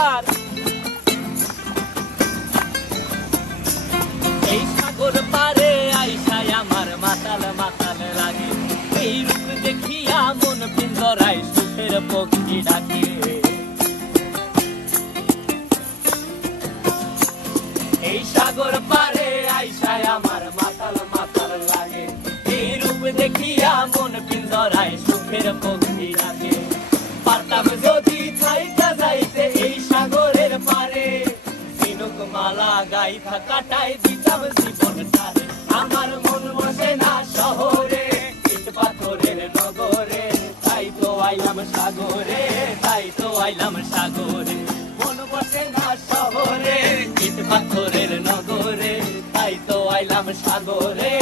আমার। এই সাগর পারে আইসায় আমার মাতাল মাতাল লাগে, এই রূপ দেখিয়া মন পিঞ্জরায় সুখের পক্ষী ডাকে। এই সাগর পারে আইসায় আমার মাতাল মাতাল লাগে, এই রূপ দেখিয়া মন পিঞ্জরায় সুখের পক্ষী ডাকে। পারতাম যদি থাইকা যাইতে এই সাগরের পারে, ঝিনুক মালা গাইথা কাটাই দিতাম জীবনটারে। আমার মন বসে না শহরে, ইট পাথরের নগরে, তাই তো আইলাম সাগরে, তাই তো আইলাম সাগরে। মন বসে না শহরে, ইট পাথরের নগরে, তাই তো আইলাম সাগরে।